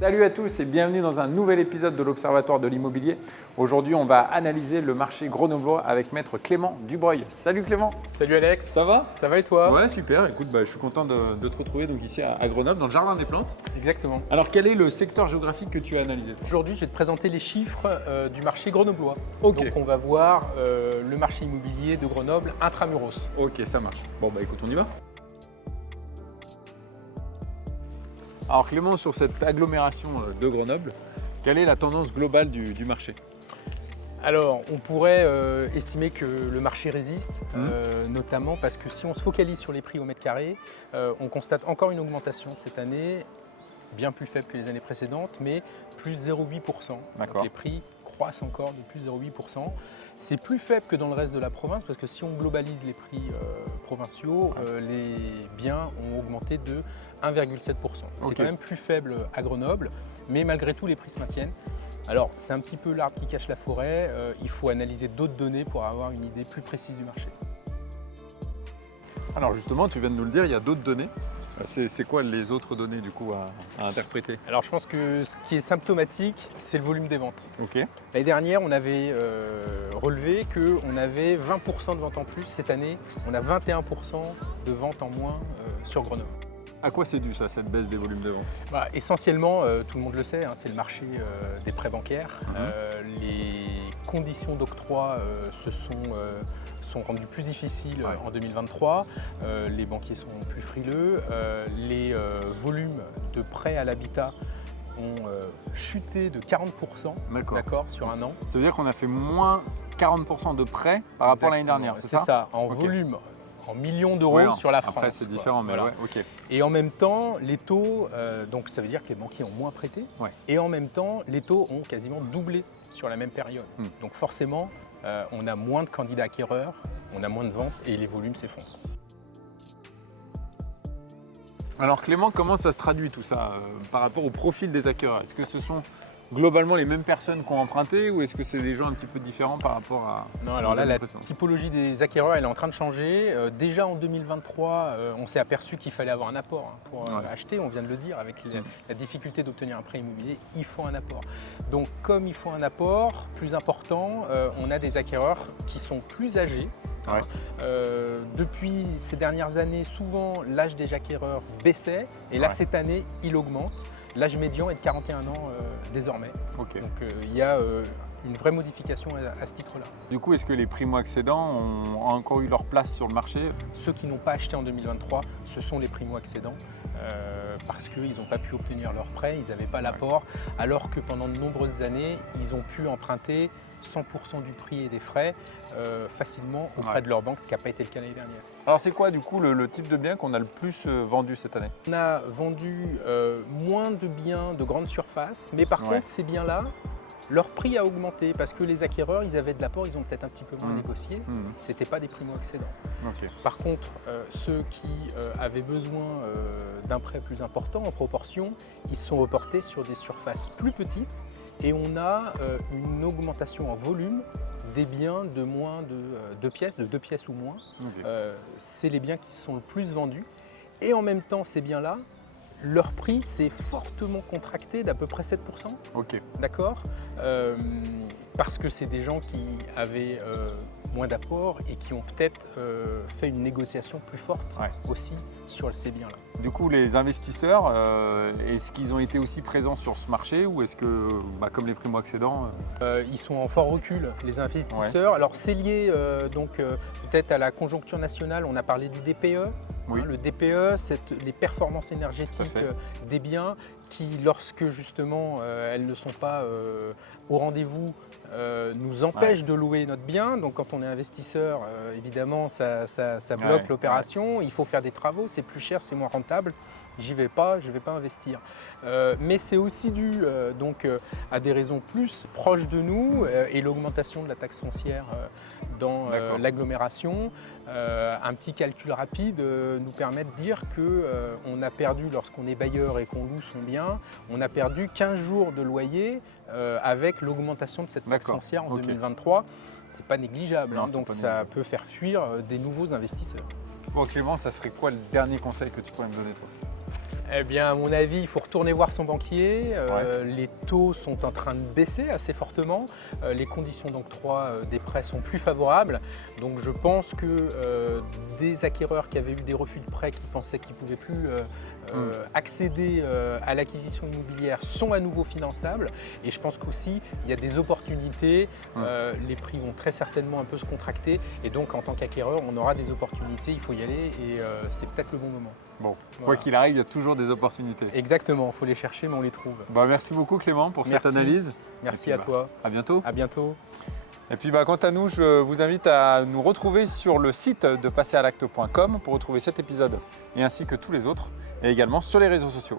Salut à tous et bienvenue dans un nouvel épisode de l'Observatoire de l'immobilier. Aujourd'hui, on va analyser le marché grenoblois avec maître Clément Dubreuil. Salut Clément. Salut Alex. Ça va? Ça va et toi? Ouais, super. Écoute, je suis content de te retrouver donc ici à Grenoble, dans le Jardin des Plantes. Exactement. Alors, quel est le secteur géographique que tu as analysé? Aujourd'hui, je vais te présenter les chiffres du marché grenoblois. Ok. Donc, on va voir le marché immobilier de Grenoble intramuros. Ok, ça marche. Bon, écoute, on y va. Alors Clément, sur cette agglomération de Grenoble, quelle est la tendance globale du marché? Alors, on pourrait estimer que le marché résiste, notamment parce que si on se focalise sur les prix au mètre carré, on constate encore une augmentation cette année, bien plus faible que les années précédentes, mais plus 0,8%. D'accord. Les prix croissent encore de plus 0,8%. C'est plus faible que dans le reste de la province parce que si on globalise les prix provinciaux, les biens ont augmenté de 1,7%. C'est quand même plus faible à Grenoble, mais malgré tout, les prix se maintiennent. Alors, c'est un petit peu l'arbre qui cache la forêt. Il faut analyser d'autres données pour avoir une idée plus précise du marché. Alors justement, tu viens de nous le dire, il y a d'autres données. C'est quoi les autres données du coup à interpréter? Alors, je pense que ce qui est symptomatique, c'est le volume des ventes. Ok. L'année dernière, on avait relevé qu'on avait 20% de ventes en plus. Cette année, on a 21% de ventes en moins sur Grenoble. À quoi c'est dû ça, cette baisse des volumes de vente? Essentiellement, tout le monde le sait, c'est le marché des prêts bancaires. Les conditions d'octroi sont rendues plus difficiles en 2023. Les banquiers sont plus frileux. Les volumes de prêts à l'habitat ont chuté de 40% sur un an. Ça veut dire qu'on a fait moins 40% de prêts par rapport à l'année dernière, c'est ça? C'est ça, en volume. En millions d'euros sur la France. Après, c'est différent, mais voilà. ok. Et en même temps, les taux, donc ça veut dire que les banquiers ont moins prêté, et en même temps, les taux ont quasiment doublé sur la même période. Donc forcément, on a moins de candidats acquéreurs, on a moins de ventes et les volumes s'effondrent. Alors Clément, comment ça se traduit tout ça par rapport au profil des acquéreurs? Est-ce que ce sont globalement les mêmes personnes qui ont emprunté ou est-ce que c'est des gens un petit peu différents par rapport à… Non, alors là, la typologie des acquéreurs, elle est en train de changer. Déjà en 2023, on s'est aperçu qu'il fallait avoir un apport pour acheter, on vient de le dire, avec la difficulté d'obtenir un prêt immobilier, il faut un apport. Donc comme il faut un apport plus important, on a des acquéreurs qui sont plus âgés. Depuis ces dernières années, souvent l'âge des acquéreurs baissait et là cette année il augmente. L'âge médian est de 41 ans désormais. Donc il y a une vraie modification à ce titre-là. Du coup, est-ce que les primo-accédants ont encore eu leur place sur le marché? Ceux qui n'ont pas acheté en 2023, ce sont les primo-accédants parce qu'ils n'ont pas pu obtenir leur prêt, ils n'avaient pas l'apport, alors que pendant de nombreuses années, ils ont pu emprunter 100% du prix et des frais facilement auprès de leur banque, ce qui n'a pas été le cas l'année dernière. Alors c'est quoi du coup le type de bien qu'on a le plus vendu cette année? On a vendu moins de biens de grande surface, mais par contre ces biens-là, leur prix a augmenté parce que les acquéreurs, ils avaient de l'apport, ils ont peut-être un petit peu moins négocié. Ce n'étaient pas des primo-accédants. Par contre, ceux qui avaient besoin d'un prêt plus important en proportion, ils se sont reportés sur des surfaces plus petites et on a une augmentation en volume des biens de moins de 2 pièces, de 2 pièces ou moins. C'est les biens qui sont le plus vendus. Et en même temps, ces biens-là, leur prix s'est fortement contracté d'à peu près 7%. D'accord, parce que c'est des gens qui avaient moins d'apport et qui ont peut-être fait une négociation plus forte aussi sur ces biens-là. Du coup, les investisseurs, est-ce qu'ils ont été aussi présents sur ce marché ou est-ce que, comme les primo-accédants… Ils sont en fort recul, les investisseurs. Alors c'est lié peut-être à la conjoncture nationale, on a parlé du DPE. Le DPE, c'est les performances énergétiques des biens qui, lorsque justement elles ne sont pas au rendez-vous, nous empêchent de louer notre bien. Donc quand on est investisseur, évidemment, ça bloque l'opération. Il faut faire des travaux, c'est plus cher, c'est moins rentable. J'y vais pas, je ne vais pas investir. Mais c'est aussi dû à des raisons plus proches de nous et l'augmentation de la taxe foncière dans l'agglomération. Un petit calcul rapide nous permet de dire qu'on a perdu, lorsqu'on est bailleur et qu'on loue son bien, on a perdu 15 jours de loyer avec l'augmentation de cette taxe foncière en 2023. C'est pas négligeable, donc ça peut faire fuir des nouveaux investisseurs. Bon Clément, ça serait quoi le dernier conseil que tu pourrais me donner toi? Eh bien, à mon avis, il faut retourner voir son banquier. Les taux sont en train de baisser assez fortement. Les conditions d'octroi des prêts sont plus favorables. Donc, je pense que des acquéreurs qui avaient eu des refus de prêt, qui pensaient qu'ils ne pouvaient plus accéder à l'acquisition immobilière, sont à nouveau finançables. Et je pense qu'aussi, il y a des opportunités. Les prix vont très certainement un peu se contracter. Et donc, en tant qu'acquéreur, on aura des opportunités. Il faut y aller et c'est peut-être le bon moment. Bon, quoi qu'il arrive, il y a toujours des opportunités. Exactement, il faut les chercher, mais on les trouve. Merci beaucoup Clément pour cette analyse. Merci à toi. À bientôt. À bientôt. Et puis quant à nous, je vous invite à nous retrouver sur le site de passeralacte.com pour retrouver cet épisode et ainsi que tous les autres, et également sur les réseaux sociaux.